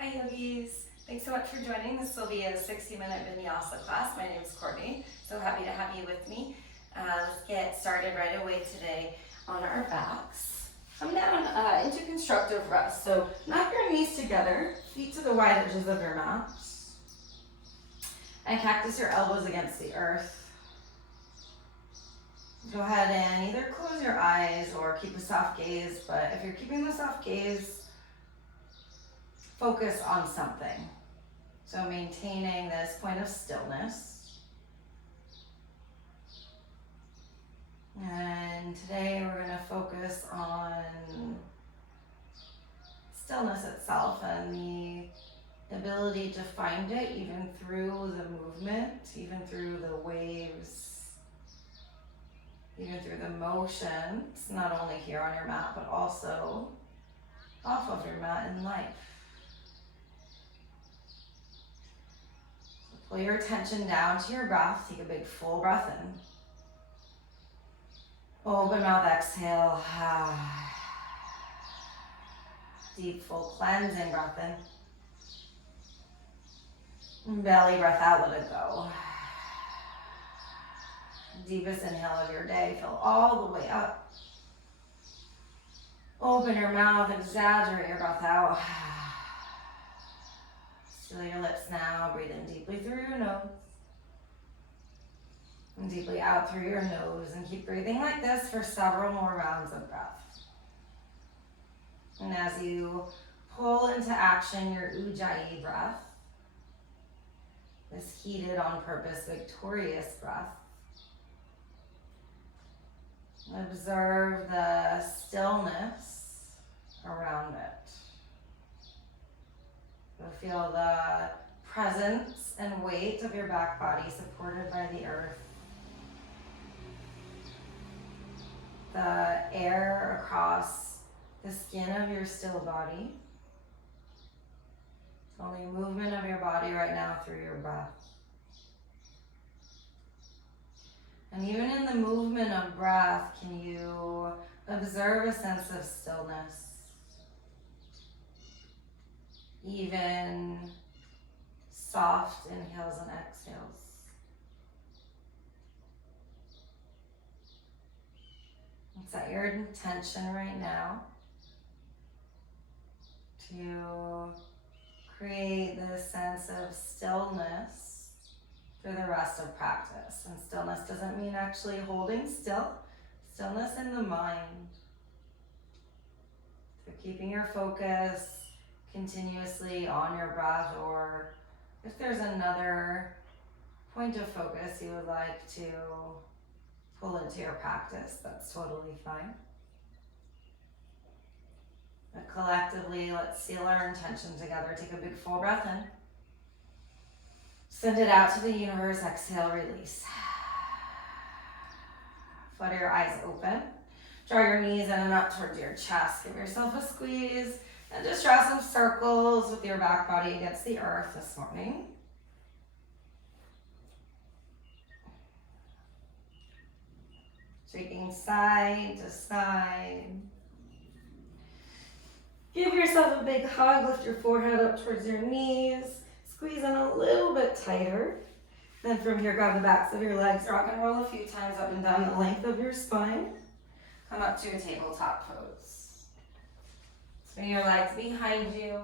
Hi yogis, thanks so much for joining. This will be a 60-minute Vinyasa class. My name is Courtney, so happy to have you with me. Let's get started right away today on our backs. Come down into constructive rest. So knock your knees together, feet to the wide edges of your mat. And cactus your elbows against the earth. Go ahead and either close your eyes or keep a soft gaze, but if you're keeping the soft gaze, focus on something. So maintaining this point of stillness. And today we're going to focus on stillness itself and the ability to find it even through the movement, even through the waves, even through the motions, not only here on your mat, but also off of your mat in life. Pull your attention down to your breath. Take a big full breath in. Open mouth, exhale. Deep, full cleansing breath in. Belly breath out, let it go. Deepest inhale of your day. Fill all the way up. Open your mouth, exaggerate your breath out. Still your lips now. Breathe in deeply through your nose. And deeply out through your nose. And keep breathing like this for several more rounds of breath. And as you pull into action your Ujjayi breath, this heated on purpose, victorious breath, observe the stillness around it. You'll feel the presence and weight of your back body supported by the earth. The air across the skin of your still body. It's only movement of your body right now through your breath. And even in the movement of breath, can you observe a sense of stillness? Even soft inhales and exhales. Set your intention right now to create this sense of stillness for the rest of practice. And stillness doesn't mean actually holding still. Stillness in the mind. So keeping your focus continuously on your breath, or if there's another point of focus you would like to pull into your practice, that's totally fine. But collectively, let's seal our intention together. Take a big full breath in. Send it out to the universe. Exhale, release. Flutter your eyes open. Draw your knees in and up towards your chest. Give yourself a squeeze. And just draw some circles with your back body against the earth this morning. Shaking side to side. Give yourself a big hug. Lift your forehead up towards your knees. Squeeze in a little bit tighter. Then from here, grab the backs of your legs. Rock and roll a few times up and down the length of your spine. Come up to a tabletop pose. Swing your legs behind you.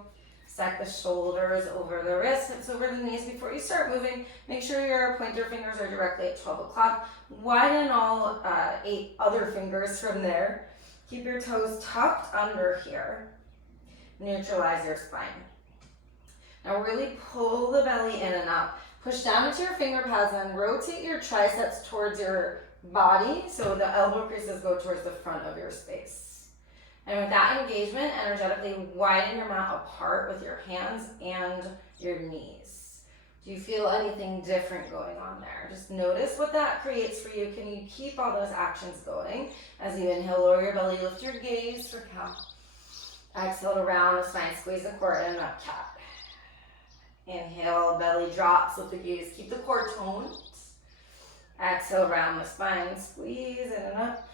Stack the shoulders over the wrists, hips over the knees. Before you start moving, make sure your pointer fingers are directly at 12 o'clock. Widen all 8 other fingers from there. Keep your toes tucked under here. Neutralize your spine. Now really pull the belly in and up. Push down into your finger pads and rotate your triceps towards your body so the elbow creases go towards the front of your space. And with that engagement, energetically widen your mat apart with your hands and your knees. Do you feel anything different going on there? Just notice what that creates for you. Can you keep all those actions going? As you inhale, lower your belly, lift your gaze for cow. Exhale to round the spine, squeeze the core in, up cat. Inhale, belly drops, lift the gaze, keep the core toned. Exhale, round the spine, squeeze in and up.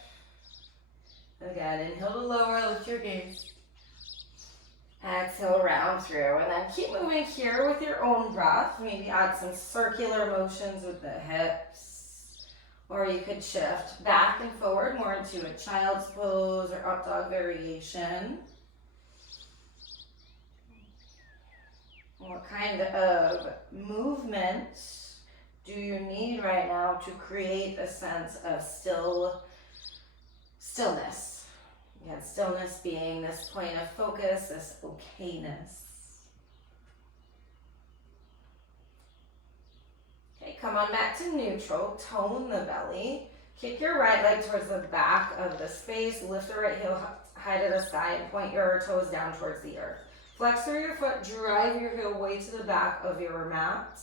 Again, inhale to lower, lift your gaze. Exhale, round through, and then keep moving here with your own breath. Maybe add some circular motions with the hips, or you could shift back and forward more into a child's pose or up dog variation. What kind of movement do you need right now to create a sense of stillness? Again, stillness being this point of focus, this okayness. Okay, come on back to neutral. Tone the belly. Kick your right leg towards the back of the space. Lift the right heel high to the sky and point your toes down towards the earth. Flex through your foot. Drive your heel way to the back of your mat.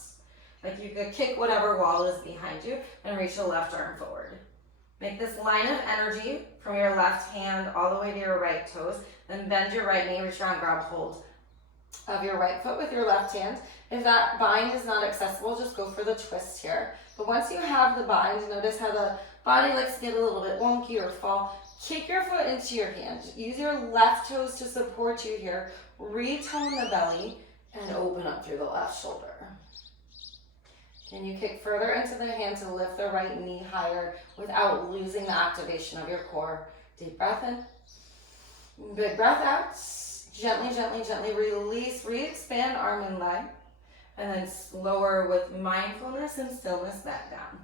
Like you could kick whatever wall is behind you and reach the left arm forward. Make this line of energy from your left hand all the way to your right toes. Then bend your right knee, reach around, grab hold of your right foot with your left hand. If that bind is not accessible, just go for the twist here. But once you have the bind, notice how the body likes to get a little bit wonky or fall. Kick your foot into your hand. Use your left toes to support you here. Retone the belly and open up through the left shoulder. Can you kick further into the hand to lift the right knee higher without losing the activation of your core? Deep breath in. Big breath out. Gently, gently, gently release. Re-expand arm and leg. And then lower with mindfulness and stillness back down.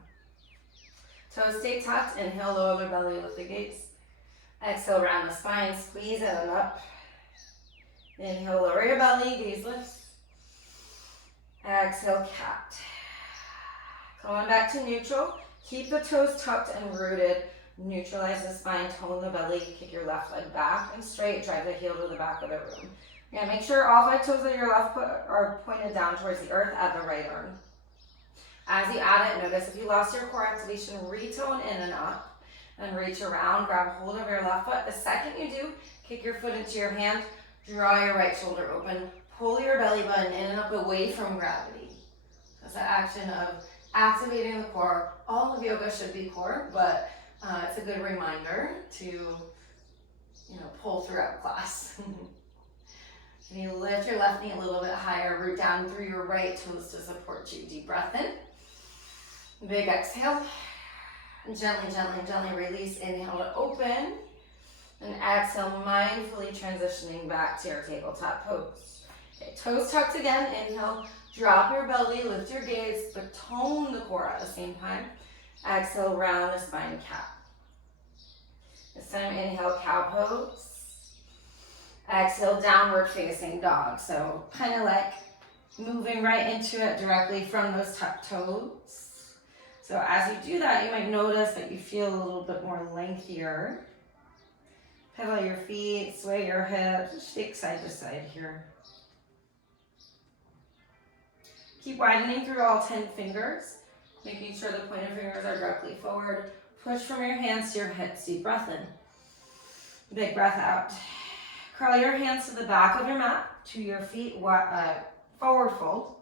Toes stay tucked. Inhale, lower the belly, lift the gaze. Exhale, round the spine. Squeeze it and up. Inhale, lower your belly. Gaze lifts. Exhale, cat. Going back to neutral, keep the toes tucked and rooted. Neutralize the spine, tone the belly, kick your left leg back and straight, drive the heel to the back of the room. Yeah, make sure all 5 toes of your left foot are pointed down towards the earth at the right arm. As you add it, notice if you lost your core activation, retone in and up and reach around, grab hold of your left foot. The second you do, kick your foot into your hand, draw your right shoulder open, pull your belly button in and up away from gravity. That's the action of activating the core. All of yoga should be core, but it's a good reminder to, pull throughout class. Can you lift your left knee a little bit higher, root down through your right toes to support you. Deep breath in. Big exhale. Gently, gently, gently release. Inhale to open. And exhale, mindfully transitioning back to your tabletop pose. Okay, toes tucked again. Inhale. Drop your belly, lift your gaze, but tone the core at the same time. Exhale, round the spine, cat. This time, inhale, cow pose. Exhale, downward facing dog. So kind of like moving right into it directly from those tucked toes. So as you do that, you might notice that you feel a little bit more lengthier. Pedal your feet, sway your hips, shake side to side here. Keep widening through all 10 fingers, making sure the pointer fingers are directly forward. Push from your hands to your hips. Deep breath in. Big breath out. Curl your hands to the back of your mat, to your feet, forward fold.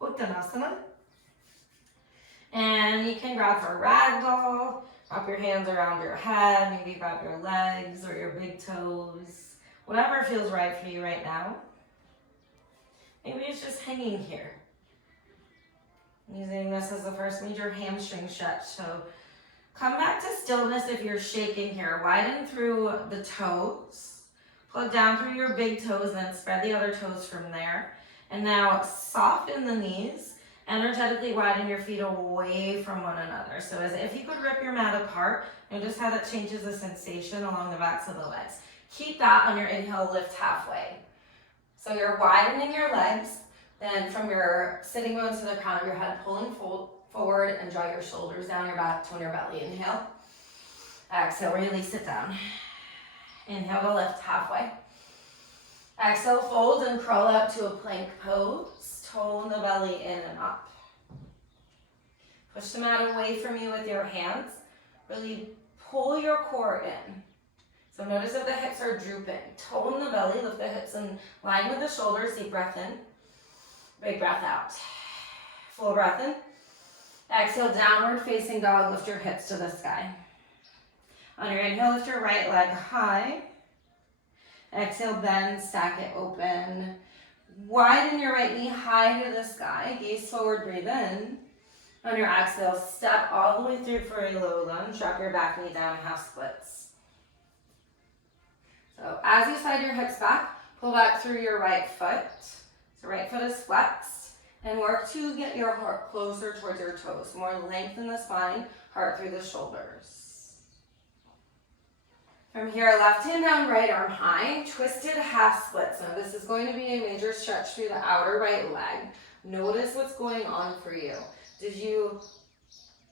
Uttanasana. And you can grab for ragdoll. Wrap your hands around your head. Maybe grab your legs or your big toes. Whatever feels right for you right now. Maybe it's just hanging here. Using this as the first major hamstring stretch. So come back to stillness if you're shaking here. Widen through the toes. Plug down through your big toes, then spread the other toes from there. And now soften the knees. Energetically widen your feet away from one another. So as if you could rip your mat apart, notice how that changes the sensation along the backs of the legs. Keep that on your inhale, lift halfway. So you're widening your legs. Then from your sitting bones to the crown of your head, pulling forward and draw your shoulders down your back, tone your belly. Inhale. Exhale, release it down. Inhale to lift halfway. Exhale, fold and crawl out to a plank pose. Tone the belly in and up. Push the mat away from you with your hands. Really pull your core in. So notice if the hips are drooping. Tone the belly, lift the hips in line with the shoulders. Deep breath in. Big breath out. Full breath in. Exhale, downward facing dog. Lift your hips to the sky. On your inhale, lift your right leg high. Exhale, bend, stack it open. Widen your right knee high to the sky. Gaze forward, breathe in. On your exhale, step all the way through for a low lunge. Drop your back knee down, half splits. So as you slide your hips back, pull back through your right foot. So right foot is flexed. And work to get your heart closer towards your toes. More length in the spine, heart through the shoulders. From here, left hand down, right arm high, twisted half splits. Now this is going to be a major stretch through the outer right leg. Notice what's going on for you. Did you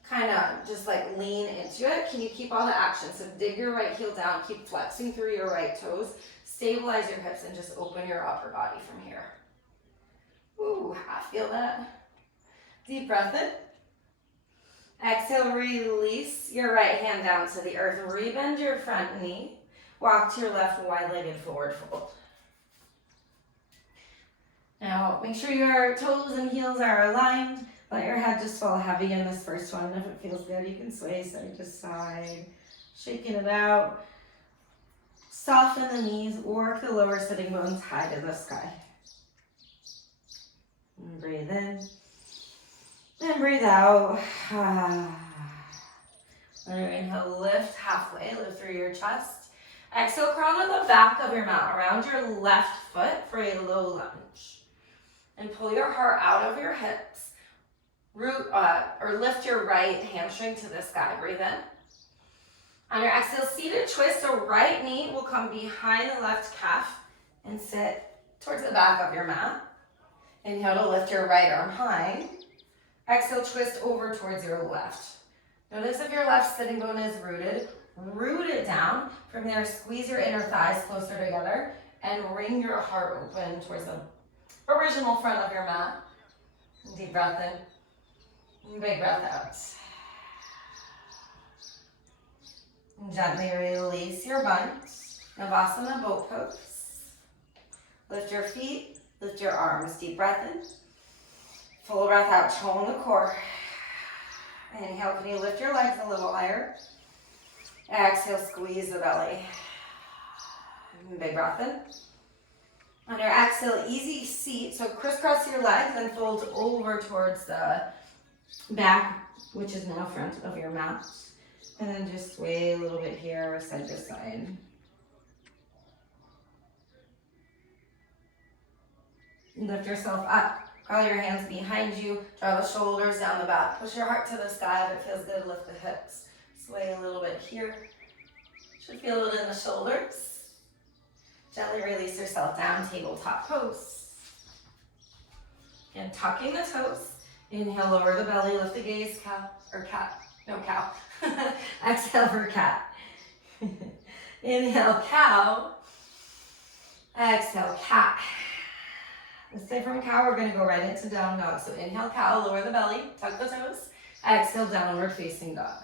kind of just like lean into it? Can you keep all the action? So dig your right heel down, keep flexing through your right toes, stabilize your hips, and just open your upper body from here. Ooh, I feel that. Deep breath in. Exhale, release your right hand down to the earth. Rebend your front knee. Walk to your left, wide-legged forward fold. Now, make sure your toes and heels are aligned. Let your head just fall heavy in this first one. If it feels good, you can sway side to side. Shaking it out. Soften the knees. Work the lower sitting bones high to the sky. And breathe in. And breathe out. Inhale, lift halfway, lift through your chest. Exhale, crawl to the back of your mat around your left foot for a low lunge. And pull your heart out of your hips. Or lift your right hamstring to the sky. Breathe in. On your exhale, seated twist, so right knee will come behind the left calf and sit towards the back of your mat. Inhale to lift your right arm high. Exhale, twist over towards your left. Notice if your left sitting bone is rooted, root it down. From there, squeeze your inner thighs closer together and ring your heart open towards the original front of your mat. Deep breath in, big breath out. And gently release your bunt. Navasana, boat pose. Lift your feet, lift your arms. Deep breath in. Full breath out, tone the core. Inhale, can you lift your legs a little higher? Exhale, squeeze the belly. Big breath in. On your exhale, easy seat. So crisscross your legs and fold over towards the back, which is now front of your mat. And then just sway a little bit here, side to side. Lift yourself up. Curl your hands behind you. Draw the shoulders down the back. Push your heart to the sky. If it feels good, lift the hips. Sway a little bit here. Should feel it in the shoulders. Gently release yourself down, tabletop pose. And tucking the toes. Inhale, lower the belly, lift the gaze, cow, or cat. No, cow. Exhale for cat. Inhale, cow. Exhale, cat. This time from cow, we're going to go right into down dog. So inhale, cow, lower the belly, tuck the toes. Exhale, downward facing dog.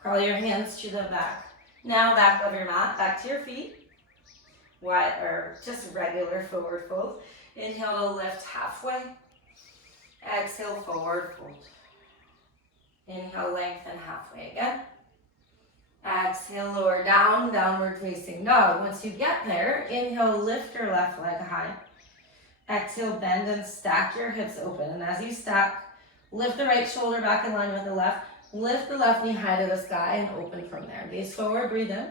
Crawl your hands to the back. Now back of your mat, back to your feet. Wide, or just regular forward fold. Inhale to lift halfway. Exhale, forward fold. Inhale, lengthen halfway again. Exhale, lower down, downward facing dog. Once you get there, inhale, lift your left leg high. Exhale, bend and stack your hips open. And as you stack, lift the right shoulder back in line with the left. Lift the left knee high to the sky and open from there. Gaze forward, breathe in.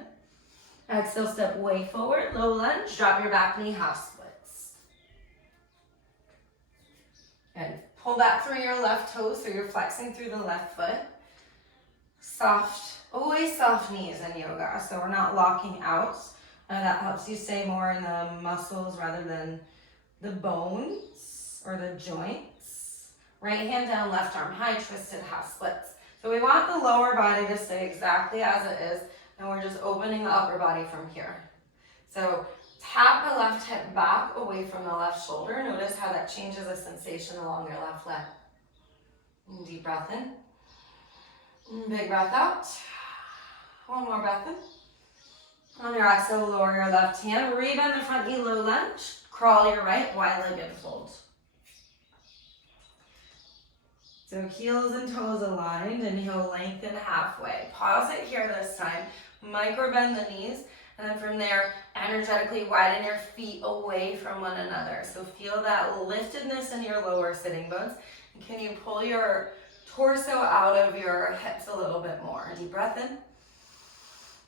Exhale, step way forward, low lunge. Drop your back knee, half splits. And pull back through your left toes, so you're flexing through the left foot. Soft, always soft knees in yoga, so we're not locking out. That helps you stay more in the muscles rather than the bones or the joints. Right hand down, left arm high, twisted half splits. So we want the lower body to stay exactly as it is, and we're just opening the upper body from here. So tap the left hip back away from the left shoulder. Notice how that changes the sensation along your left leg. And deep breath in. And big breath out. One more breath in. On your exhale, lower your left hand. Rebend the front knee, low lunge. Crawl your right, wide-legged fold. So heels and toes aligned, and you'll lengthen halfway. Pause it here this time. Micro bend the knees, And then from there, energetically widen your feet away from one another. So feel that liftedness in your lower sitting bones. And can you pull your torso out of your hips a little bit more? Deep breath in.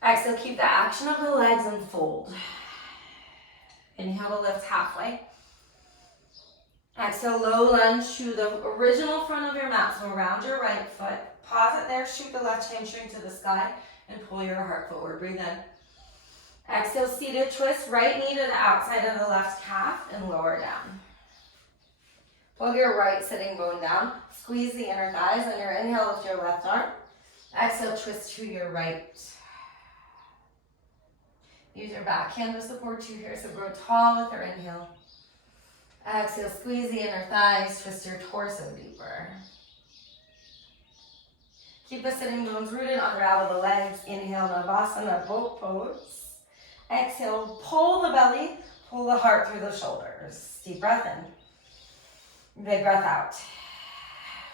Exhale, keep the action of the legs and fold. Inhale to lift halfway. Exhale, low lunge to the original front of your mat. So around your right foot. Pause it there, shoot the left hamstring to the sky, and pull your heart forward. Breathe in. Exhale, seated twist, right knee to the outside of the left calf and lower down. Plug your right sitting bone down. Squeeze the inner thighs. On your inhale, lift your left arm. Exhale, twist to your right. Use your back hand to support you here, so grow tall with your inhale. Exhale, squeeze the inner thighs, twist your torso deeper. Keep the sitting bones rooted, unravel the legs. Inhale, Navasana, boat pose. Exhale, pull the belly, pull the heart through the shoulders. Deep breath in. Big breath out.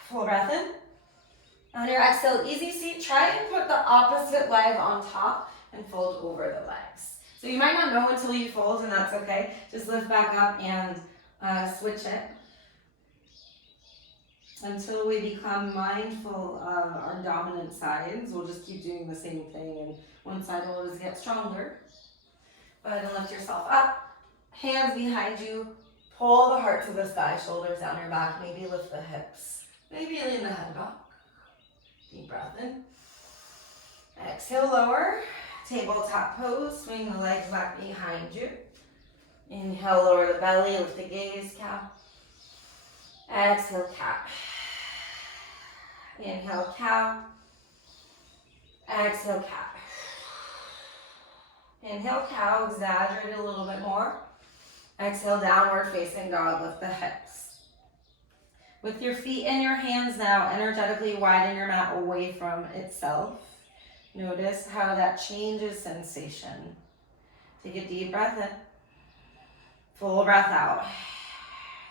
Full breath in. On your exhale, easy seat, try and put the opposite leg on top and fold over the legs. So you might not know until you fold, and that's okay. Just lift back up and switch it. Until we become mindful of our dominant sides, we'll just keep doing the same thing, and one side will always get stronger. Go ahead and lift yourself up. Hands behind you. Pull the heart to the sky, shoulders down your back. Maybe lift the hips. Maybe lean the head back. Deep breath in. Exhale, lower. Tabletop pose. Swing the legs back behind you. Inhale, lower the belly. Lift the gaze, cow. Exhale, cat. Inhale, cow. Exhale, cat. Inhale, cow. Exaggerate a little bit more. Exhale, downward facing dog. Lift the hips. With your feet and your hands now, energetically widen your mat away from itself. Notice how that changes sensation. Take a deep breath in. Full breath out.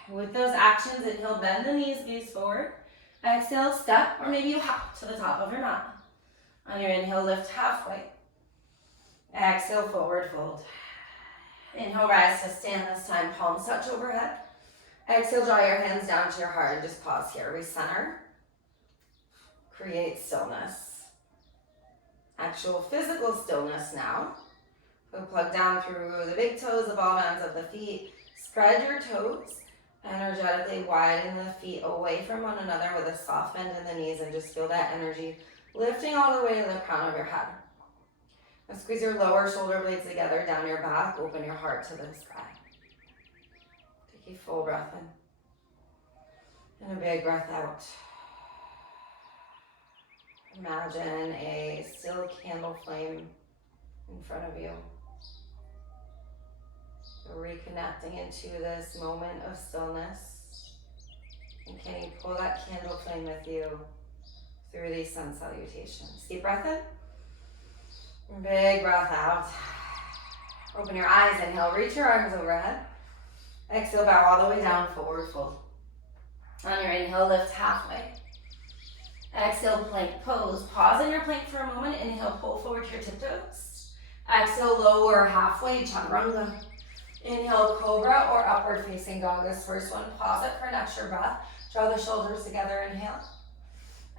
With those actions, inhale, bend the knees, gaze forward. Exhale, step, or maybe you hop to the top of your mat. On your inhale, lift halfway. Exhale, forward fold. Inhale, rise to stand this time, palms touch overhead. Exhale, draw your hands down to your heart and just pause here. Recenter. Create stillness. Actual physical stillness now. So plug down through the big toes, the ball bands of the feet. Spread your toes. Energetically widen the feet away from one another with a soft bend in the knees, and just feel that energy lifting all the way to the crown of your head. Now squeeze your lower shoulder blades together down your back. Open your heart to the sky. Take a full breath in. And a big breath out. Imagine a still candle flame in front of you. So reconnecting into this moment of stillness. And can you pull that candle flame with you through these sun salutations? Deep breath in. Big breath out. Open your eyes. Inhale, reach your arms overhead. Exhale, bow all the way down, forward fold. On your inhale, lift halfway. Exhale, plank pose. Pause in your plank for a moment. Inhale, pull forward to your tiptoes. Exhale, lower halfway, chaturanga. Inhale, cobra or upward facing dog. This first one, pause it for an extra breath. Draw the shoulders together, inhale.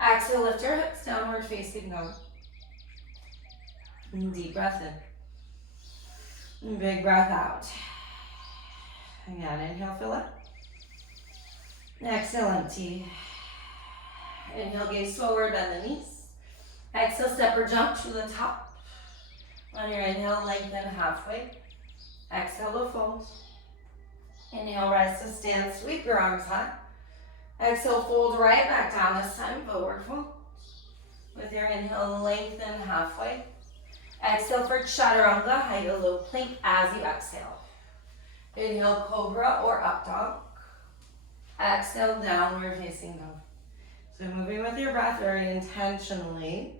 Exhale, lift your hips, downward facing dog. Deep breath in. Big breath out. Again, inhale, fill it. Exhale, empty. Inhale, gaze forward, bend the knees. Exhale, step or jump to the top. On your inhale, lengthen halfway. Exhale to fold. Inhale, rise to stand, sweep your arms high. Exhale, fold right back down, this time forward fold. With your inhale, lengthen halfway. Exhale for chaturanga, high to low plank as you exhale. Inhale, cobra or up dog. Exhale, downward facing dog. So moving with your breath very intentionally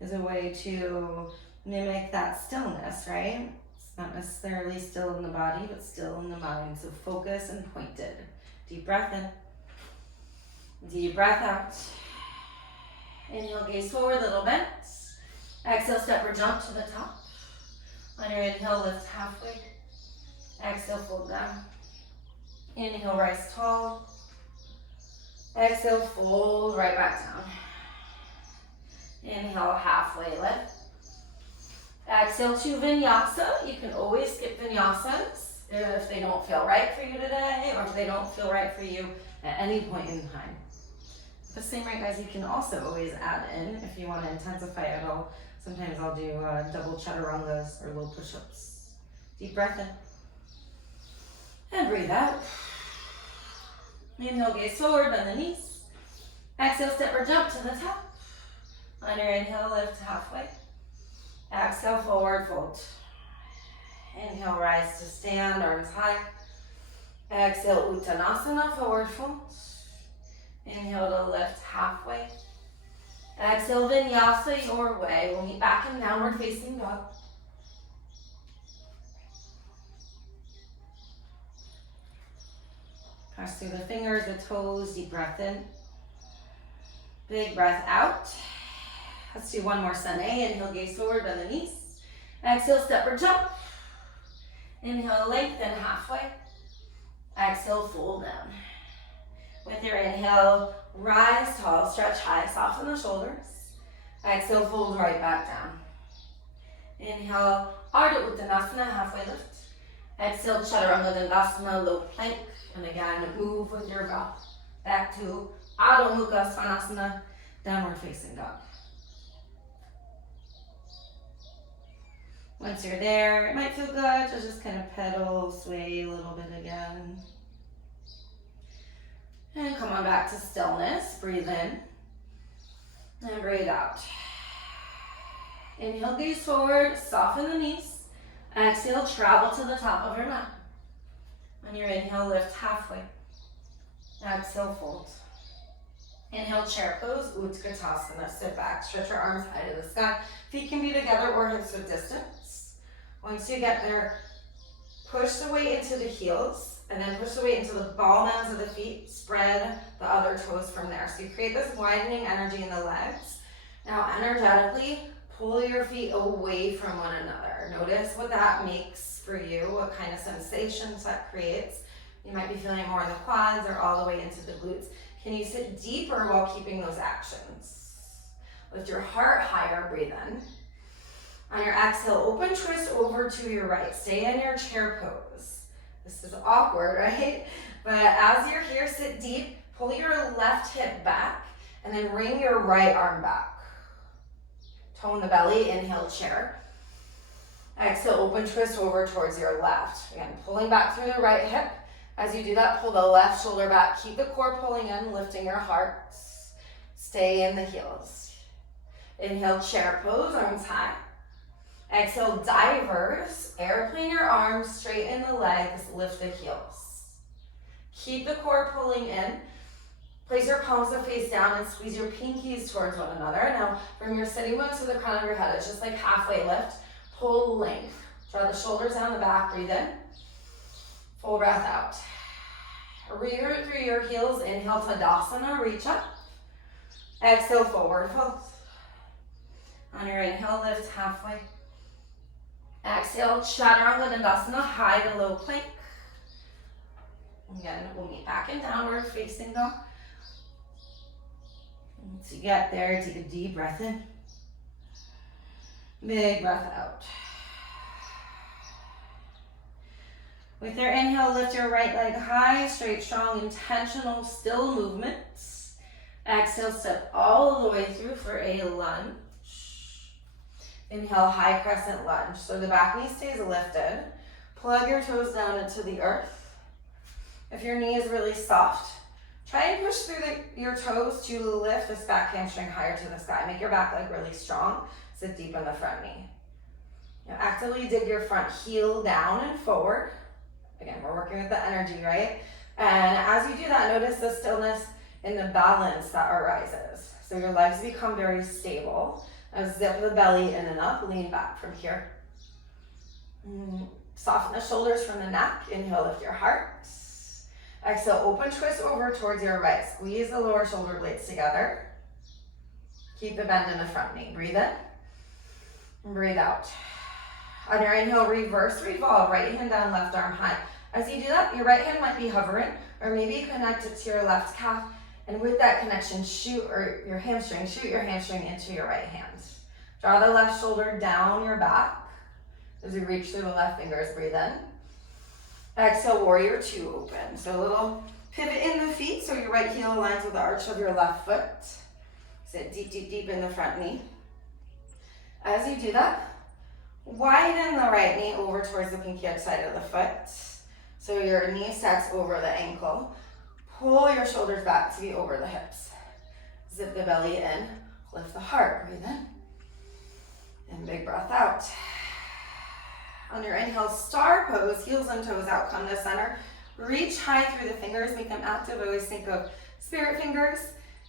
is a way to mimic that stillness, right? It's not necessarily still in the body, but still in the mind. So focus and pointed. Deep breath in. Deep breath out. Inhale, gaze forward, little bend. Exhale, step or jump to the top. On your inhale, lift halfway. Exhale, fold down. Inhale, rise tall. Exhale, fold right back down. Inhale, halfway lift. Exhale to Vinyasa. You can always skip Vinyasas if they don't feel right for you today, or if they don't feel right for you at any point in time. The same right, guys, you can also always add in if you want to intensify it all. Sometimes I'll do double chaturangas or low push-ups. Deep breath in. And breathe out. Inhale, gaze forward, bend the knees. Exhale, step or jump to the top. On your inhale, lift halfway. Exhale, forward fold. Inhale, rise to stand, arms high. Exhale, Uttanasana, forward fold. Inhale to lift halfway. Exhale, Vinyasa your way. We'll meet back in downward facing dog. Press through the fingers, the toes, deep breath in. Big breath out. Let's do one more Sane. Inhale, gaze forward, bend the knees. Exhale, step or jump. Inhale, lengthen halfway. Exhale, fold down. With your inhale, rise tall, stretch high, soften the shoulders. Exhale, fold right back down. Inhale, Ardha Uttanasana, halfway lift. Exhale, Chaturanga Dandasana, low plank. And again, move with your breath. Back to Adho Mukha Svanasana, downward facing dog. Once you're there, it might feel good to just kind of pedal, sway a little bit again. And come on back to stillness. Breathe in and breathe out. Inhale, gaze forward, soften the knees. Exhale, travel to the top of your mat. On your inhale, lift halfway. Exhale, fold. Inhale, chair pose, Utkatasana. Sit back, stretch your arms high to the sky. Feet can be together or hips with distance. Once you get there, push the weight into the heels, and then push the weight into the ball mounds of the feet. Spread the other toes from there. So you create this widening energy in the legs. Now, energetically, pull your feet away from one another. Notice what that makes for you, what kind of sensations that creates. You might be feeling it more in the quads or all the way into the glutes. Can you sit deeper while keeping those actions? Lift your heart higher, breathe in. On your exhale, open twist over to your right. Stay in your chair pose. This is awkward, right? But as you're here, sit deep, pull your left hip back, and then bring your right arm back. Tone the belly, inhale, chair. Exhale, open twist over towards your left. Again, pulling back through the right hip. As you do that, pull the left shoulder back. Keep the core pulling in, lifting your heart. Stay in the heels. Inhale, chair pose, arms high. Exhale, divers. Airplane your arms, straighten the legs, lift the heels. Keep the core pulling in. Place your palms to face down and squeeze your pinkies towards one another. Now, from your sitting bones to the crown of your head, it's just like halfway lift. Pull length. Draw the shoulders down the back, breathe in. Full breath out. Reroot through your heels. Inhale, Tadasana, reach up. Exhale, forward fold. On your inhale, lift halfway. Exhale, Chaturanga Dandasana, high to low plank. Again, we'll meet back in downward facing dog. Once you get there, take a deep breath in. Big breath out. With your inhale, lift your right leg high, straight, strong, intentional, still movements. Exhale, step all the way through for a lunge. Inhale, high crescent lunge. So the back knee stays lifted. Plug your toes down into the earth. If your knee is really soft, try and push through your toes to lift this back hamstring higher to the sky. Make your back leg really strong. Sit deep in the front knee. Now actively dig your front heel down and forward. Again, we're working with the energy, right? And as you do that, notice the stillness in the balance that arises. So your legs become very stable. Now zip the belly in and up, lean back from here. Soften the shoulders from the neck. Inhale, lift your heart. Exhale, open twist over towards your right. Squeeze the lower shoulder blades together. Keep the bend in the front knee. Breathe in and breathe out. On your inhale, reverse revolve, right hand down, left arm high. As you do that, your right hand might be hovering, or maybe connect it to your left calf, and with that connection, shoot your hamstring into your right hand. Draw the left shoulder down your back as you reach through the left fingers, breathe in. Exhale, warrior two, open. So a little pivot in the feet, so your right heel aligns with the arch of your left foot. Sit deep, deep, deep in the front knee. As you do that, widen the right knee over towards the pinky edge side of the foot. So your knee stacks over the ankle. Pull your shoulders back to be over the hips. Zip the belly in, lift the heart, breathe in. And big breath out. On your inhale, star pose, heels and toes out, come to center. Reach high through the fingers, make them active. Always think of spirit fingers.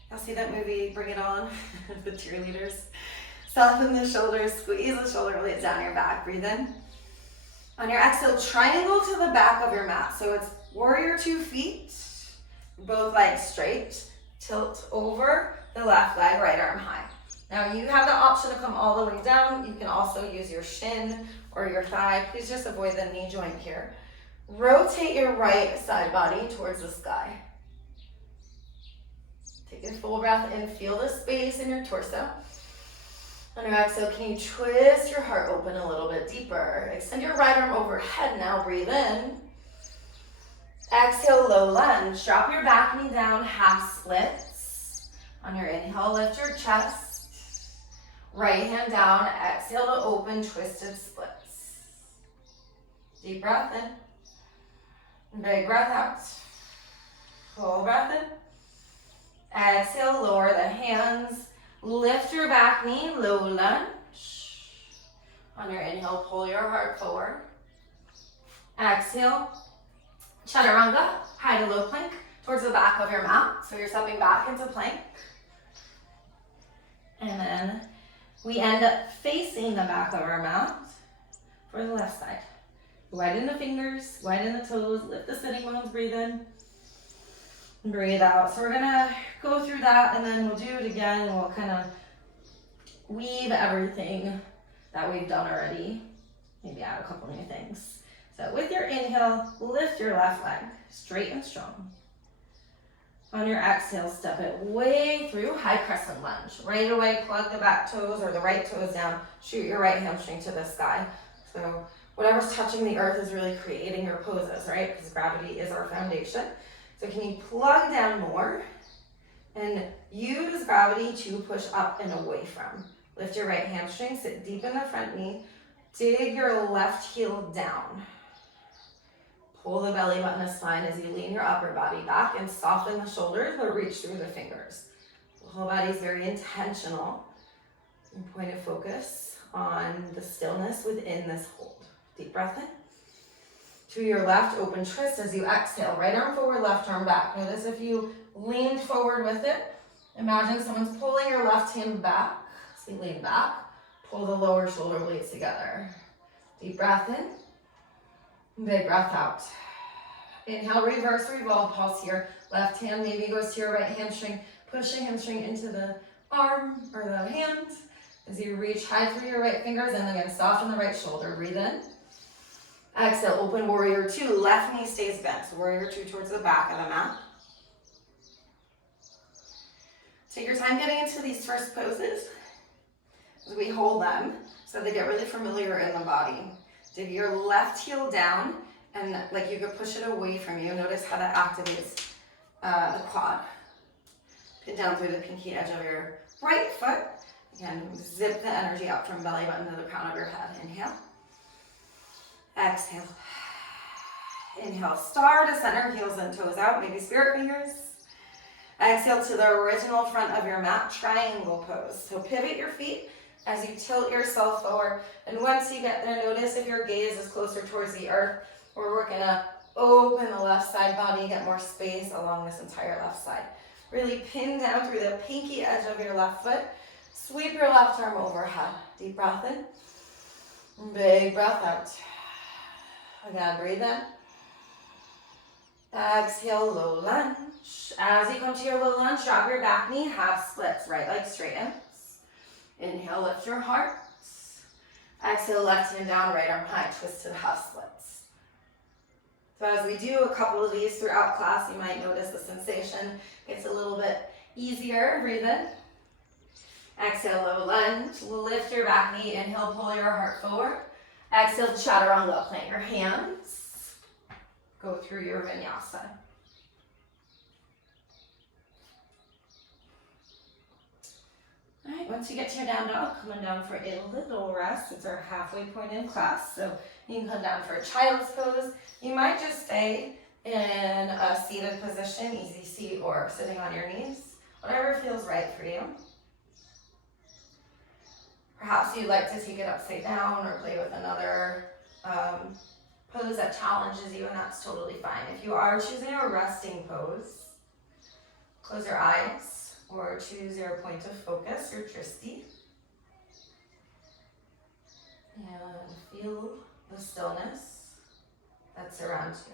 You'll see that movie, Bring It On, the cheerleaders. Soften the shoulders, squeeze the shoulder blades down your back, breathe in. On your exhale, triangle to the back of your mat. So it's warrior 2 feet, both legs straight. Tilt over the left leg, right arm high. Now you have the option to come all the way down. You can also use your shin or your thigh. Please just avoid the knee joint here. Rotate your right side body towards the sky. Take a full breath in, feel the space in your torso. On your exhale, can you twist your heart open a little bit deeper? Extend your right arm overhead now, breathe in. Exhale, low lunge. Drop your back knee down, half splits. On your inhale, lift your chest. Right hand down, exhale to open, twisted splits. Deep breath in. Big breath out. Full breath in. Exhale, lower the hands. Lift your back knee, low lunge. On your inhale, pull your heart forward. Exhale, chaturanga, high to low plank towards the back of your mat. So you're stepping back into plank. And then we end up facing the back of our mat for the left side. Widen the fingers, widen the toes, lift the sitting bones, breathe in. Breathe out. So we're gonna go through that and then we'll do it again and we'll kind of weave everything that we've done already. Maybe add a couple new things. So with your inhale, lift your left leg straight and strong. On your exhale, step it way through, high crescent lunge. Right away, plug the back toes or the right toes down. Shoot your right hamstring to the sky. So whatever's touching the earth is really creating your poses, right? Because gravity is our foundation. So can you plug down more and use gravity to push up and away from. Lift your right hamstring, sit deep in the front knee. Dig your left heel down. Pull the belly button to spine as you lean your upper body back and soften the shoulders, but reach through the fingers. The whole body is very intentional. And point of focus on the stillness within this hold. Deep breath in. To your left, open twist as you exhale. Right arm forward, left arm back. Notice if you leaned forward with it, imagine someone's pulling your left hand back. So you lean back, pull the lower shoulder blades together. Deep breath in, big breath out. Inhale, reverse revolve, pulse here. Left hand maybe goes to your right hamstring. Push the hamstring into the arm or the hand as you reach high through your right fingers and again soften the right shoulder. Breathe in. Exhale, open warrior 2. Left knee stays bent. So warrior 2 towards the back of the mat. Take your time getting into these first poses as we hold them so they get really familiar in the body. Dig your left heel down and like you could push it away from you. Notice how that activates the quad. Pin down through the pinky edge of your right foot. Again, zip the energy up from belly button to the crown of your head. Inhale. Exhale. Inhale, star to center, heels and toes out, maybe spirit fingers. Exhale to the original front of your mat, triangle pose. So pivot your feet as you tilt yourself forward. And once you get there, notice if your gaze is closer towards the earth, or we're gonna open the left side body, get more space along this entire left side. Really pin down through the pinky edge of your left foot. Sweep your left arm overhead. Deep breath in, big breath out. Again, breathe in. Exhale, low lunge. As you come to your low lunge, drop your back knee, half splits, right leg straightens. Inhale, lift your heart. Exhale, left hand down, right arm high, twisted half splits. So as we do a couple of these throughout class, you might notice the sensation gets a little bit easier. Breathe in. Exhale, low lunge. Lift your back knee. Inhale, pull your heart forward. Exhale, chaturanga. Plant your hands. Go through your vinyasa. All right, once you get to your down dog, coming down for a little rest. It's our halfway point in class, so you can come down for a child's pose. You might just stay in a seated position, easy seat, or sitting on your knees, whatever feels right for you. Perhaps you'd like to take it upside down or play with another pose that challenges you, and that's totally fine. If you are choosing a resting pose, close your eyes. Or choose your point of focus, your drishti. And feel the stillness that surrounds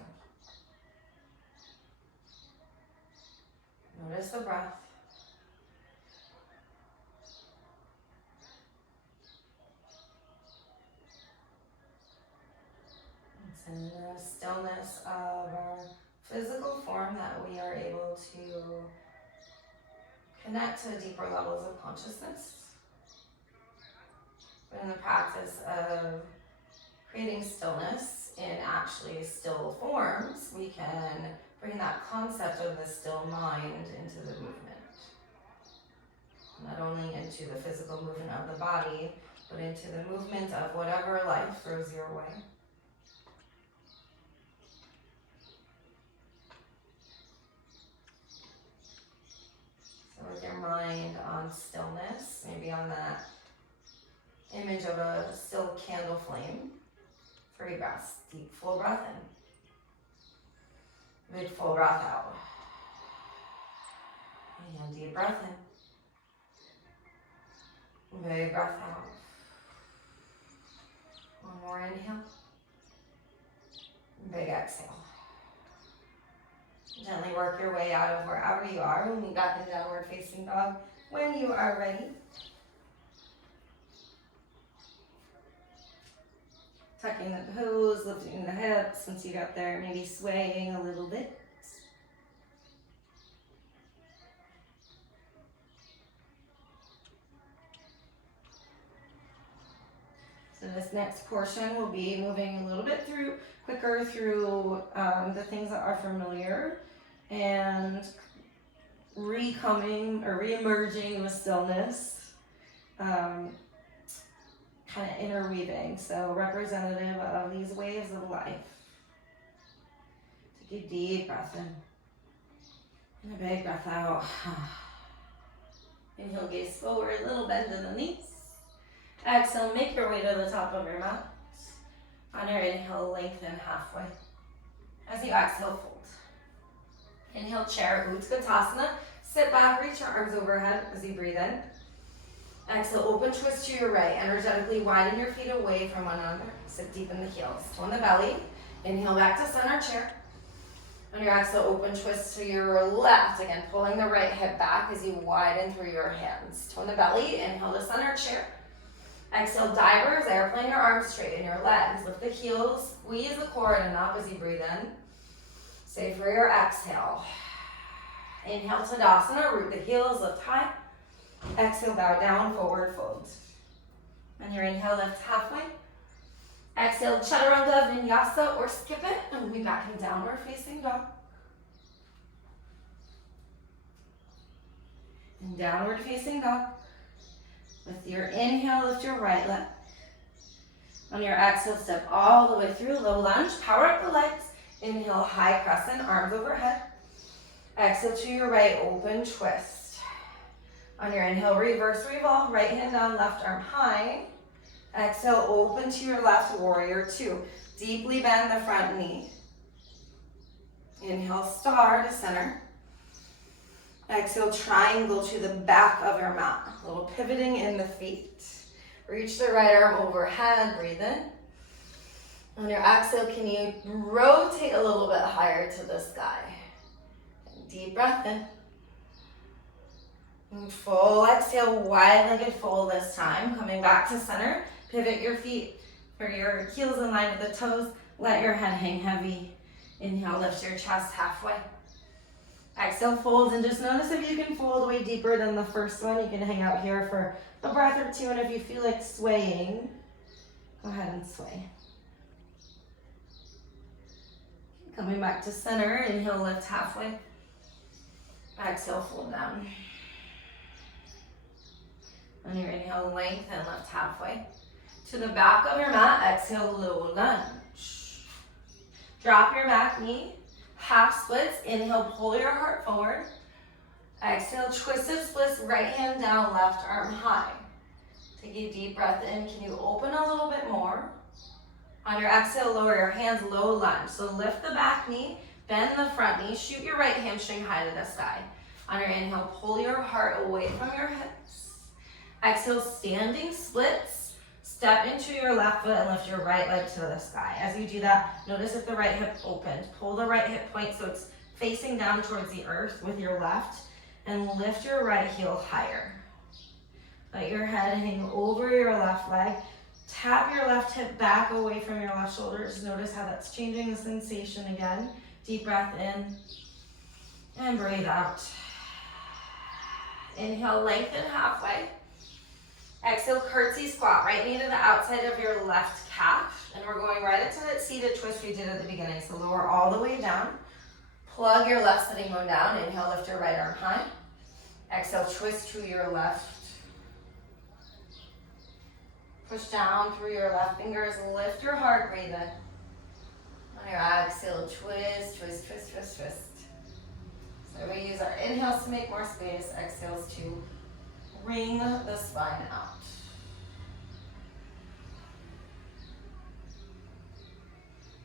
you. Notice the breath. It's in the stillness of our physical form that we are able to connect to deeper levels of consciousness. But in the practice of creating stillness in actually still forms, we can bring that concept of the still mind into the movement. Not only into the physical movement of the body, but into the movement of whatever life throws your way. With your mind on stillness, maybe on that image of a still candle flame. 3 breaths. Deep, full breath in. Big, full breath out. And deep breath in. Big breath out. One more inhale. Big exhale. Gently work your way out of wherever you are. We'll meet back in downward facing dog when you are ready. Tucking the toes, lifting the hips. Once you got there, maybe swaying a little bit. So this next portion will be moving a little bit quicker through the things that are familiar and re-emerging with stillness, kind of interweaving, so representative of these waves of life. Take a deep breath in and a big breath out. Inhale, gaze forward, little bend in the knees. Exhale, make your way to the top of your mat. On your inhale, lengthen halfway. As you exhale, fold. Inhale, chair, Utkatasana. Sit back, reach your arms overhead as you breathe in. Exhale, open twist to your right. Energetically widen your feet away from one another. Sit deep in the heels. Tone the belly. Inhale, back to center chair. On your exhale, open twist to your left. Again, pulling the right hip back as you widen through your hands. Tone the belly. Inhale to center chair. Exhale, divers, airplane your arms straight in your legs. Lift the heels, squeeze the core in and up as you breathe in. Stay for your exhale. Inhale, Tadasana, root the heels, lift high. Exhale, bow down, forward fold. On your inhale, lift halfway. Exhale, Chaturanga, Vinyasa, or skip it, and we'll be back in downward facing dog. And downward facing dog. With your inhale, lift your right leg. On your exhale, step all the way through, low lunge, power up the legs. Inhale, high crescent, arms overhead. Exhale to your right, open twist. On your inhale, reverse revolve, right hand down, left arm high. Exhale, open to your left, warrior 2. Deeply bend the front knee. Inhale, star to center. Exhale, triangle to the back of your mat. A little pivoting in the feet. Reach the right arm overhead, breathe in. On your exhale, can you rotate a little bit higher to the sky? Deep breath in. And full exhale, wide-legged fold this time. Coming back to center. Pivot your feet or your heels in line with the toes. Let your head hang heavy. Inhale, lift your chest halfway. Exhale, fold, and just notice if you can fold way deeper than the first one. You can hang out here for a breath or two, and if you feel like swaying, go ahead and sway. Coming back to center, inhale, lift halfway. Exhale, fold down. On your inhale, lengthen, lift halfway. To the back of your mat, exhale, low lunge. Drop your back knee, half splits. Inhale, pull your heart forward. Exhale, twisted splits, right hand down, left arm high. Take a deep breath in. Can you open a little bit more? On your exhale, lower your hands, low lunge. So lift the back knee, bend the front knee, shoot your right hamstring high to the sky. On your inhale, pull your heart away from your hips. Exhale, standing splits. Step into your left foot and lift your right leg to the sky. As you do that, notice if the right hip opens. Pull the right hip point so it's facing down towards the earth with your left, and lift your right heel higher. Let your head hang over your left leg. Tap your left hip back away from your left shoulder. Just notice how that's changing the sensation again. Deep breath in and breathe out. Inhale, lengthen halfway. Exhale, curtsy squat. Right knee to the outside of your left calf. And we're going right into that seated twist we did at the beginning. So lower all the way down. Plug your left sitting bone down. Inhale, lift your right arm high. Exhale, twist to your left. Push down through your left fingers. Lift your heart, breathe in. On your exhale, twist, twist, twist, twist, twist. So we use our inhales to make more space. Exhales to wring the spine out.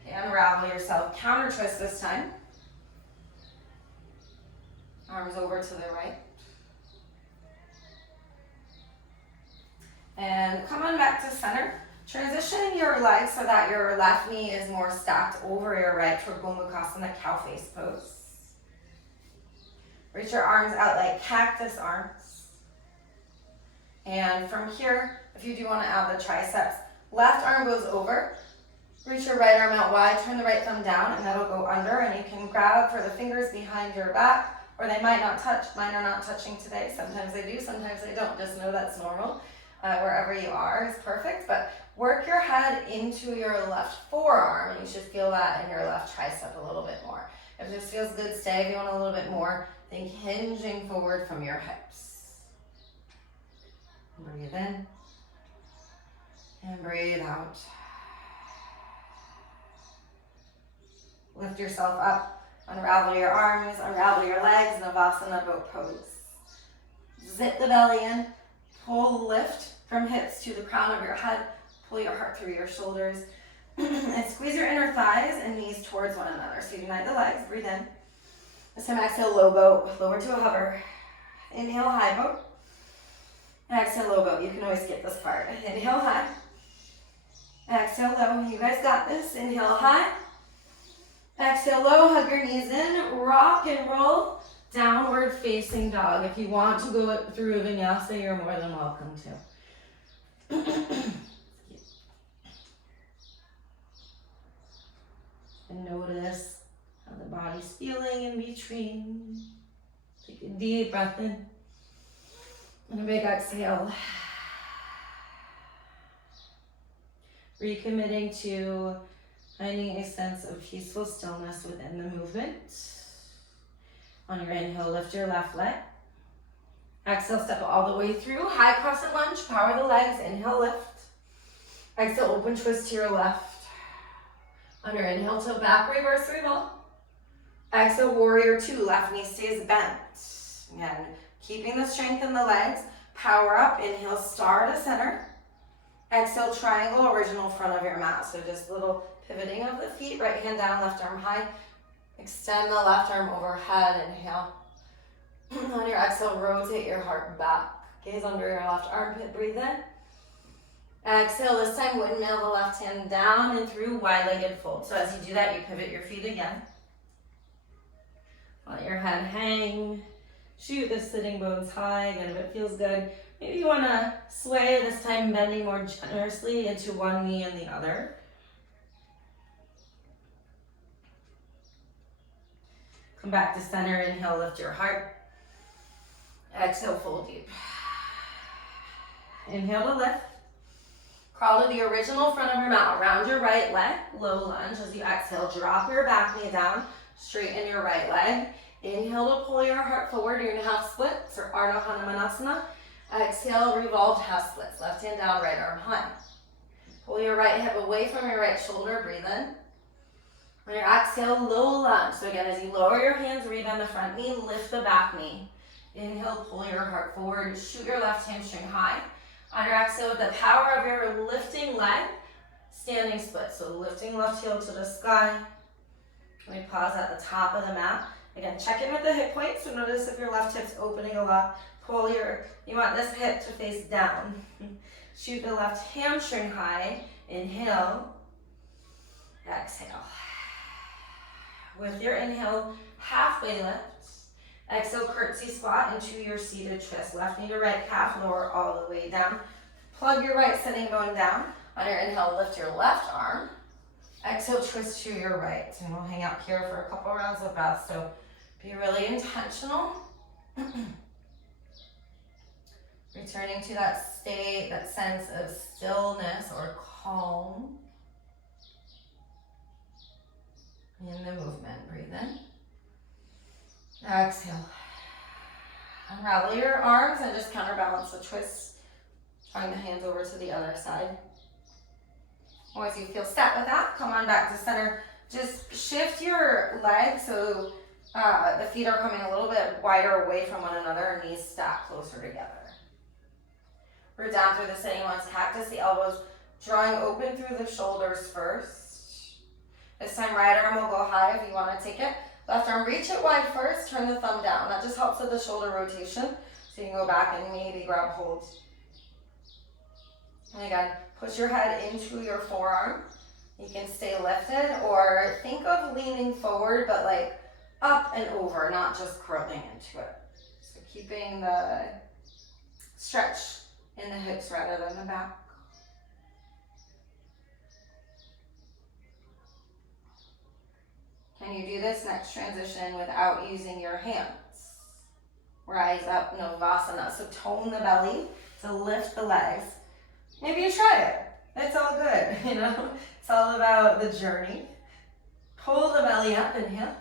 Okay, unravel yourself. Counter twist this time. Arms over to the right. And come on back to center. Transition your legs so that your left knee is more stacked over your right toward Gomukhasana, cow face pose. Reach your arms out like cactus arms. And from here, if you do want to add the triceps, left arm goes over. Reach your right arm out wide, turn the right thumb down, and that'll go under. And you can grab for the fingers behind your back, or they might not touch. Mine are not touching today. Sometimes they do, sometimes they don't. Just know that's normal. Wherever you are is perfect, but work your head into your left forearm, and you should feel that in your left tricep a little bit more. If this feels good, stay. If you want a little bit more, think hinging forward from your hips. Breathe in and breathe out. Lift yourself up, unravel your arms, unravel your legs, Navasana boat pose. Zip the belly in. Pull, lift from hips to the crown of your head. Pull your heart through your shoulders. And squeeze your inner thighs and knees towards one another. So unite the legs, breathe in. This time exhale, low boat, lower to a hover. Inhale, high boat. Exhale, low boat. You can always skip this part. Inhale, high. Exhale, low. You guys got this. Inhale, high. Exhale, low. Hug your knees in. Rock and roll. Downward facing dog. If you want to go through a vinyasa, you're more than welcome to. And notice how the body's feeling in between. Take a deep breath in. And a big exhale. Recommitting to finding a sense of peaceful stillness within the movement. On your inhale, lift your left leg. Exhale, step all the way through. High crescent lunge, power the legs. Inhale, lift. Exhale, open twist to your left. On your inhale, tilt back, reverse three ball. Exhale, warrior two, left knee stays bent. Again, keeping the strength in the legs. Power up, inhale, star to center. Exhale, triangle, original front of your mat. So just a little pivoting of the feet, right hand down, left arm high. Extend the left arm overhead, inhale. On your exhale, rotate your heart back. Gaze under your left armpit, breathe in. Exhale, this time windmill the left hand down and through, wide-legged fold. So as you do that, you pivot your feet again. Let your head hang. Shoot the sitting bones high. Again, if it feels good, Maybe you want to sway, this time bending more generously into one knee and the other. Come back to center, inhale, lift your heart. Exhale, fold deep. Inhale to lift. Crawl to the original front of your mat, around your right leg, low lunge. As you exhale, drop your back knee down, straighten your right leg. Inhale to pull your heart forward. You're gonna have splits or Ardha Hanumanasana. Exhale, revolved half splits. Left hand down, right arm high. Pull your right hip away from your right shoulder, breathe in. On your exhale, low lunge. So again, as you lower your hands, rebend the front knee, lift the back knee. Inhale, pull your heart forward, shoot your left hamstring high. On your exhale, with the power of your lifting leg, standing split. So lifting left heel to the sky. We pause at the top of the mat. Again, check in with the hip point. So notice if your left hip's opening a lot. You want this hip to face down. Shoot the left hamstring high. Inhale. Exhale. With your inhale, halfway lift. Exhale, curtsy squat into your seated twist. Left knee to right calf, lower all the way down. Plug your right sitting bone down. On your inhale, lift your left arm. Exhale, twist to your right. And we'll hang out here for a couple rounds of breath. So be really intentional. Returning to that state, that sense of stillness or calm in the movement. Breathe in. Exhale. Unravel your arms and just counterbalance the twist. Drawing the hands over to the other side. Once you feel set with that, come on back to center. Just shift your legs so the feet are coming a little bit wider away from one another, knees stack closer together. We're down through the sitting one's cactus, the elbows drawing open through the shoulders first. This time right arm will go high if you want to take it. Left arm, reach it wide first, turn the thumb down. That just helps with the shoulder rotation. So you can go back and maybe grab hold. And again, push your head into your forearm. You can stay lifted or think of leaning forward, but like up and over, not just curling into it. So keeping the stretch in the hips rather than the back. Can you do this next transition without using your hands? Rise up, Navasana. So tone the belly to lift the legs. Maybe you try it. It's all good, you know? It's all about the journey. Pull the belly up, inhale.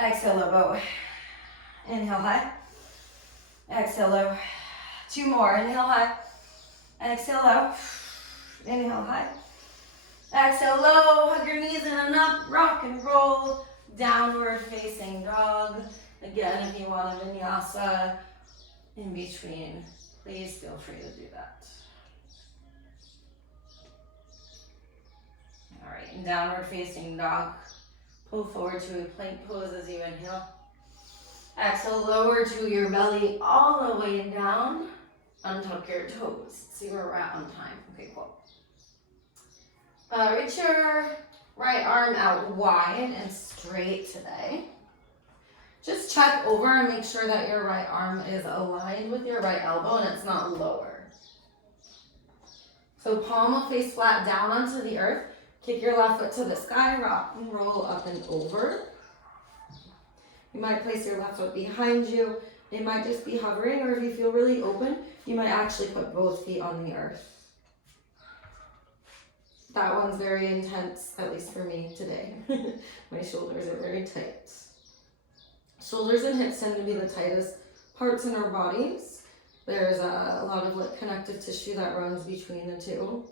Exhale, low bow. Inhale, high. Exhale, low. Two more, inhale, high. Exhale, low. Inhale, high. Exhale, low. Hug your knees in and up. Rock and roll. Downward facing dog. Again, if you want a vinyasa in between, please feel free to do that. All right, and downward facing dog. Pull forward to a plank pose as you inhale. Exhale, lower to your belly all the way down. Untuck your toes. See where we're at on time. Okay, cool. Reach your right arm out wide and straight today. Just check over and make sure that your right arm is aligned with your right elbow and it's not lower. So palm will face flat down onto the earth. Kick your left foot to the sky, rock and roll up and over. You might place your left foot behind you. It might just be hovering, or if you feel really open, you might actually put both feet on the earth. That one's very intense, at least for me today. My shoulders are very tight. Shoulders and hips tend to be the tightest parts in our bodies. There's a lot of like connective tissue that runs between the two.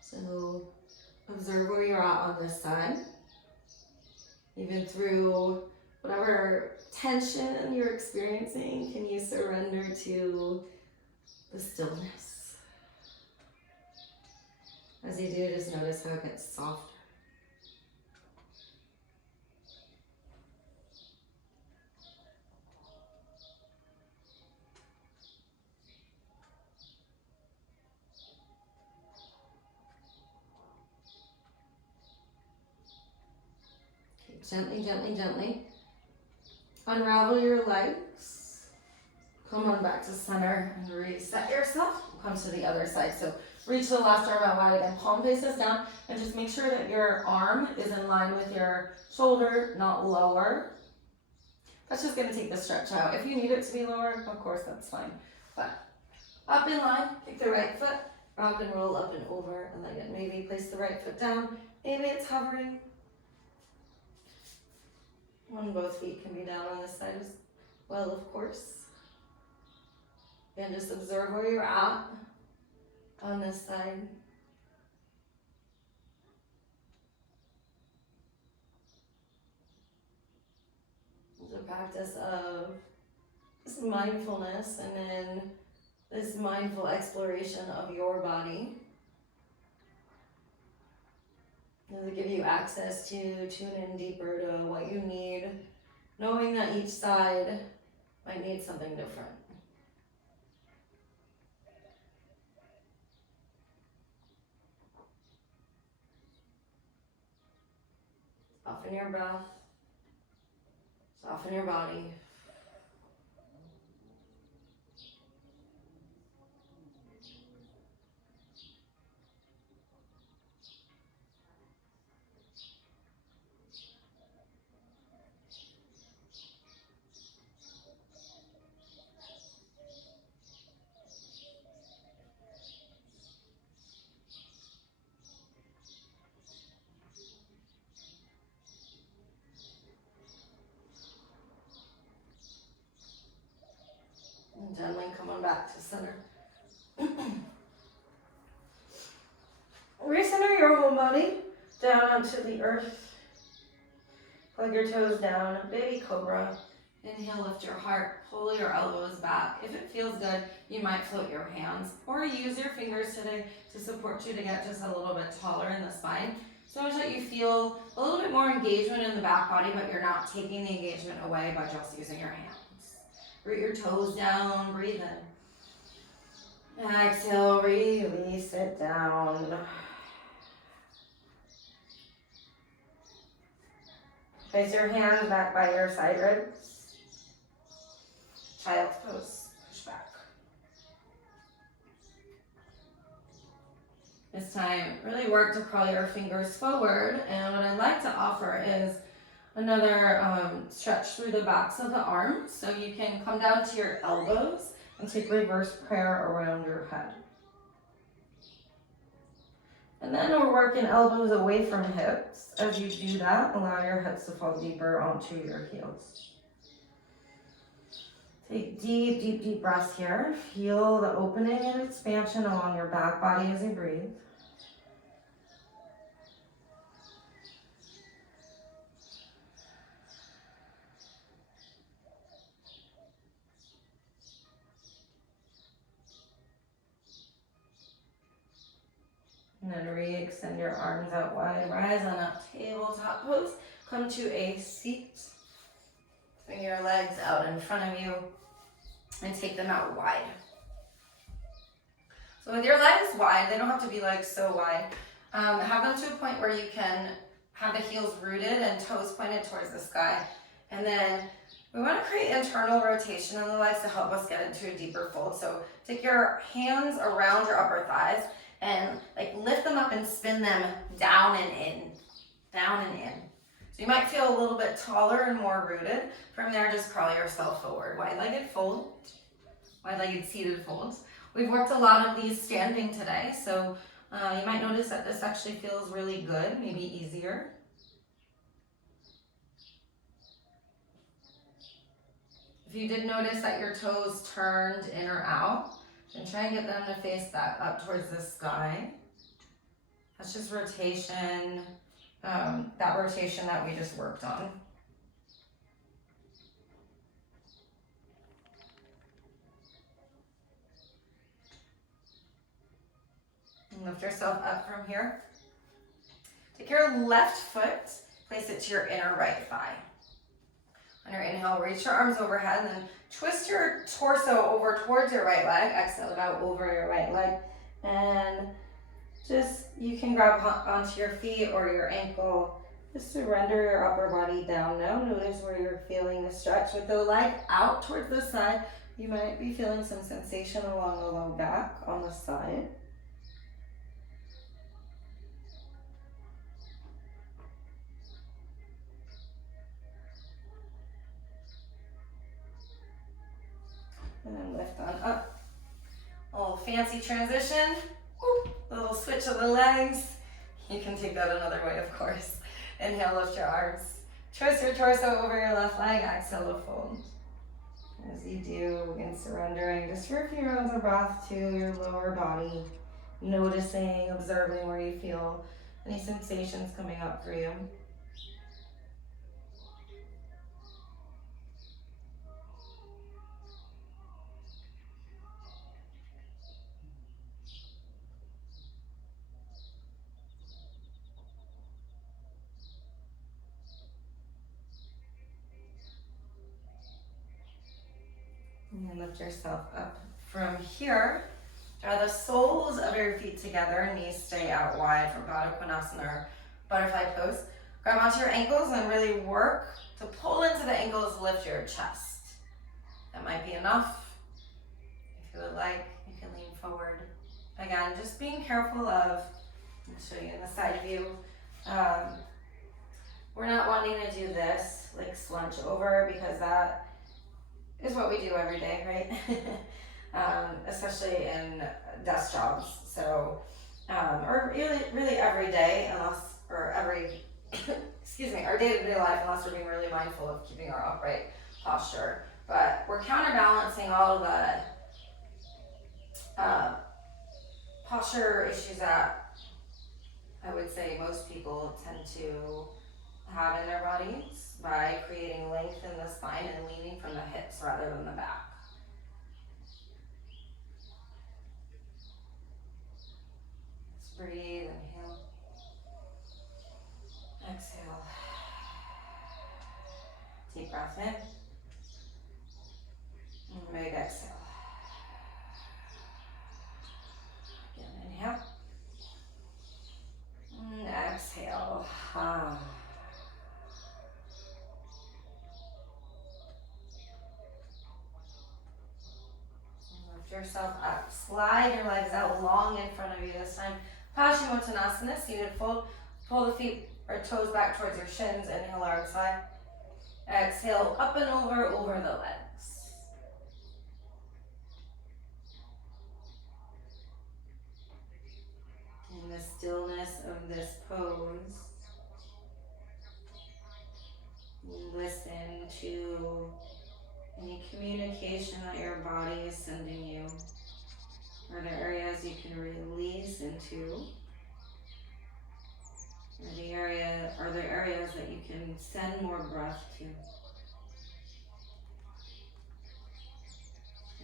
So observe where you're at on this side. Even through whatever tension you're experiencing, can you surrender to the stillness? As you do, just notice how it gets softer. Okay, gently, gently, gently. Unravel your legs. Come on back to center and reset yourself. Come to the other side. So reach the left arm out wide again, palm faces down, and just make sure that your arm is in line with your shoulder, not lower. That's just gonna take the stretch out. If you need it to be lower, of course, that's fine. But up in line, kick the right foot, rock and roll up and over, and then maybe place the right foot down. Maybe it's hovering. Both feet can be down on this side as well, of course. And just observe where you're at on this side. The practice of this mindfulness and then this mindful exploration of your body. It'll give you access to tune in deeper to what you need, knowing that each side might need something different. Soften your breath, soften your body. And gently come on back to center. Recenter your whole body down onto the earth. Plug your toes down, baby cobra. Inhale, lift your heart, pull your elbows back. If it feels good, you might float your hands or use your fingers today to support you to get just a little bit taller in the spine. So much that you feel a little bit more engagement in the back body, but you're not taking the engagement away by just using your hands. Root your toes down, breathe in. Exhale, release it down. Place your hands back by your side ribs. Child's pose, push back. This time, really work to crawl your fingers forward. And what I'd like to offer is another stretch through the backs of the arms. So you can come down to your elbows and take reverse prayer around your head. And then we're working elbows away from hips. As you do that, allow your hips to fall deeper onto your heels. Take deep, deep, deep breaths here. Feel the opening and expansion along your back body as you breathe. And then re-extend your arms out wide. Rise on up, tabletop pose. Come to a seat. Bring your legs out in front of you and take them out wide. So with your legs wide, they don't have to be like so wide. Have them to a point where you can have the heels rooted and toes pointed towards the sky. And then we want to create internal rotation on the legs to help us get into a deeper fold. So take your hands around your upper thighs and like lift them up and spin them down and in, down and in. So you might feel a little bit taller and more rooted. From there, just crawl yourself forward. Wide-legged fold, wide-legged seated folds. We've worked a lot of these standing today, so you might notice that this actually feels really good, maybe easier. If you did notice that your toes turned in or out, then try and get them to face back up towards the sky. That's just rotation, that rotation that we just worked on. And lift yourself up from here. Take your left foot, place it to your inner right thigh. On your inhale, reach your arms overhead and then twist your torso over towards your right leg. Exhale it out over your right leg. And just, you can grab onto your feet or your ankle. Just surrender your upper body down now. Notice where you're feeling the stretch. With the leg out towards the side, You might be feeling some sensation along the low back on the side. And then lift on up. A little fancy transition. Woo. A little switch of the legs. You can take that another way, of course. Inhale, lift your arms. Twist your torso over your left leg. Exhale to fold. As you do, begin surrendering just for a few rounds of breath to your lower body. Noticing, observing where you feel any sensations coming up for you. And then lift yourself up from here. Draw the soles of your feet together, knees stay out wide for Baddha Konasana or butterfly pose. Grab onto your ankles and really work to pull into the ankles, lift your chest. That might be enough. If you would like, you can lean forward. Again, just being careful of, I'll show you in the side view. We're not wanting to do this, like slunch over, because that is what we do every day, right? Especially in desk jobs. So, or really every day, unless, or every, excuse me, our day-to-day life, unless we're being really mindful of keeping our upright posture. But we're counterbalancing all of the posture issues that I would say most people tend to have in their bodies by creating length in the spine and leaning from the hips rather than the back. Let's breathe, inhale, exhale, deep breath in, and big exhale. Again, inhale, and exhale. Yourself up. Slide your legs out long in front of you this time. Paschimottanasana, seated fold. Pull the feet or toes back towards your shins. Inhale, arms high. Exhale, up and over the legs. In the stillness of this pose, listen to any communication that your body is sending you. Are there areas you can release into? Are there areas that you can send more breath to?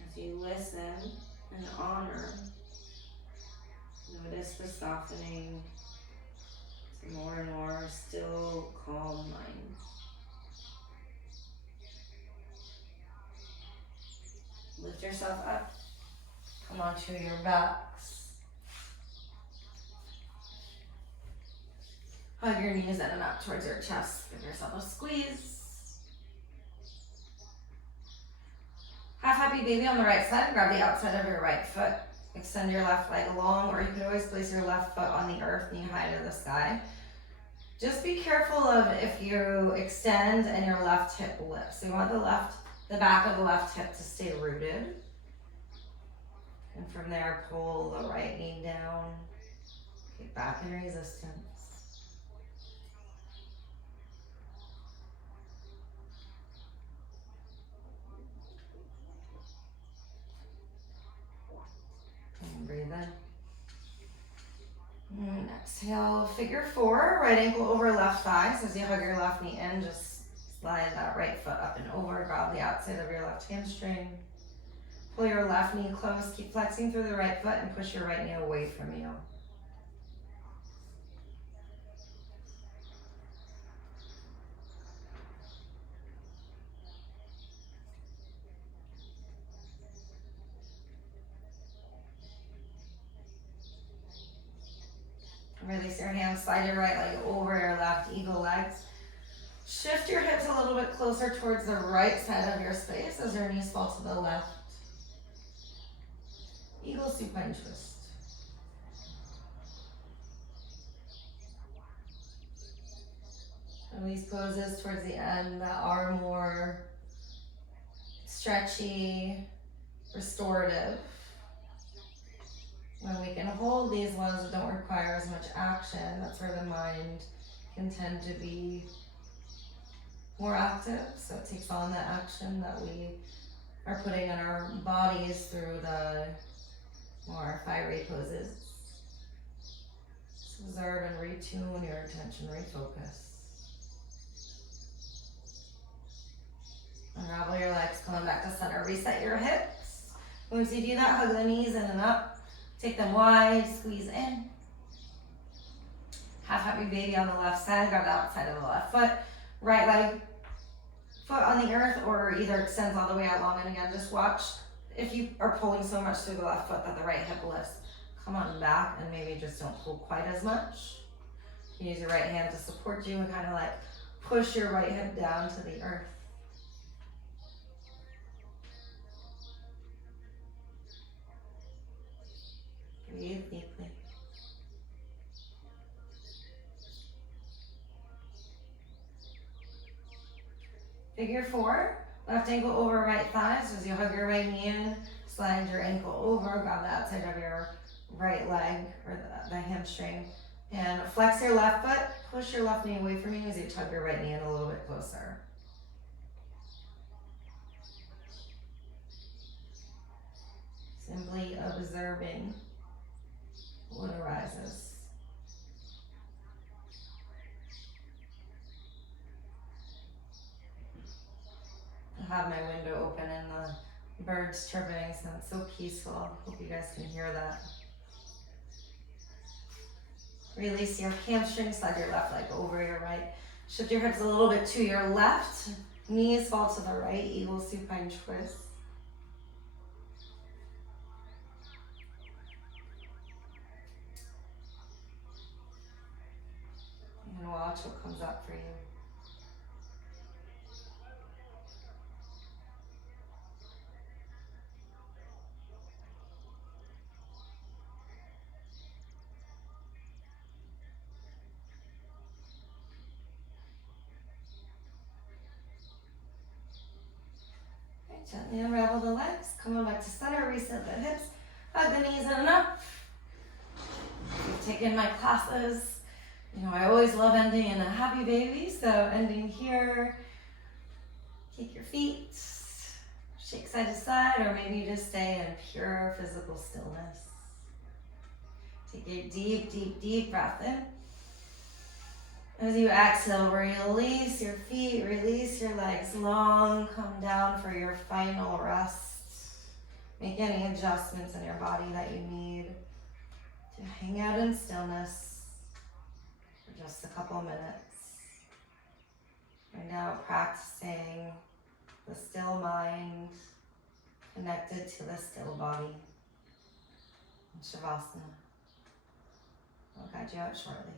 As you listen and honor, notice the softening to more and more still, calm mind. Lift yourself up. Come onto your backs. Hug your knees in and up towards your chest. Give yourself a squeeze. Half happy baby on the right side. Grab the outside of your right foot. Extend your left leg long, or you could always place your left foot on the earth, knee high to the sky. Just be careful of if you extend and your left hip lifts. So you want the back of the left hip to stay rooted. And from there, pull the right knee down. Get back in resistance. And breathe in. And exhale, figure four, right ankle over left thigh. So as you hug your left knee in, just slide that right foot up and over. Grab the outside of your left hamstring. Pull your left knee close. Keep flexing through the right foot and push your right knee away from you. Release your hands, slide your right leg over your left, eagle legs. Shift your hips a little bit closer towards the right side of your space as your knees fall to the left. Eagle supine twist. And these poses towards the end that are more stretchy, restorative. When we can hold these ones that don't require as much action, that's where the mind can tend to be more active. So it takes on the action that we are putting on our bodies through the more fiery poses. Just observe and retune your attention, refocus. Unravel your legs, coming back to center. Reset your hips. Once you do that, hug the knees in and up. Take them wide, squeeze in. Half happy baby on the left side, grab the outside of the left foot. Right leg, foot on the earth, or either extends all the way out long. And again, just watch if you are pulling so much through the left foot that the right hip lifts. Come on back and maybe just don't pull quite as much. Use your right hand to support you and kind of like push your right hip down to the earth. Breathe deeply. Figure four, left ankle over right thigh. So as you hug your right knee in, slide your ankle over, grab the outside of your right leg or the hamstring. And flex your left foot, push your left knee away from you as you tug your right knee in a little bit closer. Simply observing what arises. I have my window open and the birds chirping, so it's so peaceful. Hope you guys can hear that. Release your hamstring, slide your left leg over your right. Shift your hips a little bit to your left. Knees fall to the right, eagle supine twist. And watch what comes up for you. Okay, gently unravel the legs, coming back to center, reset the hips, hug the knees in and up. I've taken my classes. You know, I always love ending in a happy baby, so ending here. Kick your feet, shake side to side, or maybe you just stay in pure physical stillness. Take a deep, deep, deep breath in. As you exhale, release your feet, release your legs long, come down for your final rest. Make any adjustments in your body that you need to hang out in stillness for just a couple minutes. We're now practicing the still mind connected to the still body. Shavasana. I'll guide you out shortly.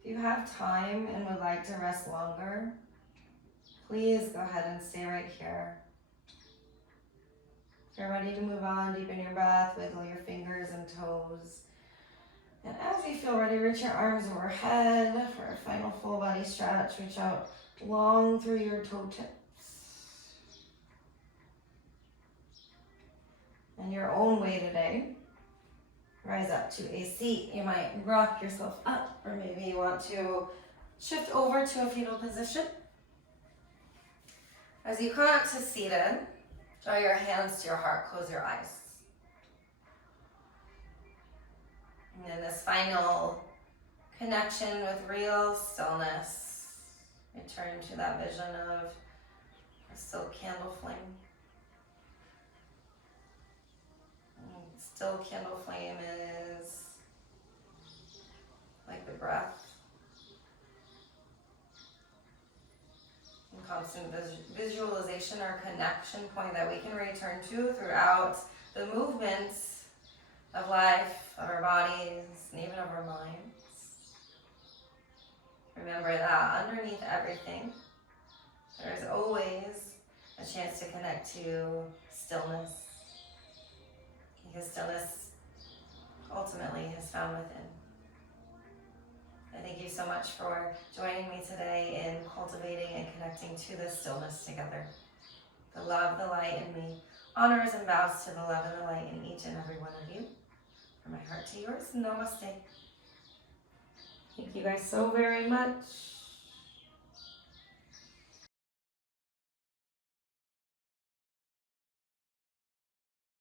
If you have time and would like to rest longer, please go ahead and stay right here. If you're ready to move on, deepen your breath, wiggle your fingers and toes. And as you feel ready, reach your arms overhead for a final full body stretch. Reach out long through your toe tips. And your own way today, rise up to a seat. You might rock yourself up, or maybe you want to shift over to a fetal position. As you come up to seated, draw your hands to your heart, close your eyes. And in this final connection with real stillness, return to that vision of a still candle flame. And still candle flame is like the breath. Constant visualization or connection point that we can return to throughout the movements of life, of our bodies, and even of our minds. Remember that underneath everything, there is always a chance to connect to stillness, because stillness ultimately is found within. I thank you so much for joining me today in cultivating and connecting to this stillness together. The love, the light in me honors and bows to the love and the light in each and every one of you. From my heart to yours, namaste. Thank you guys so very much.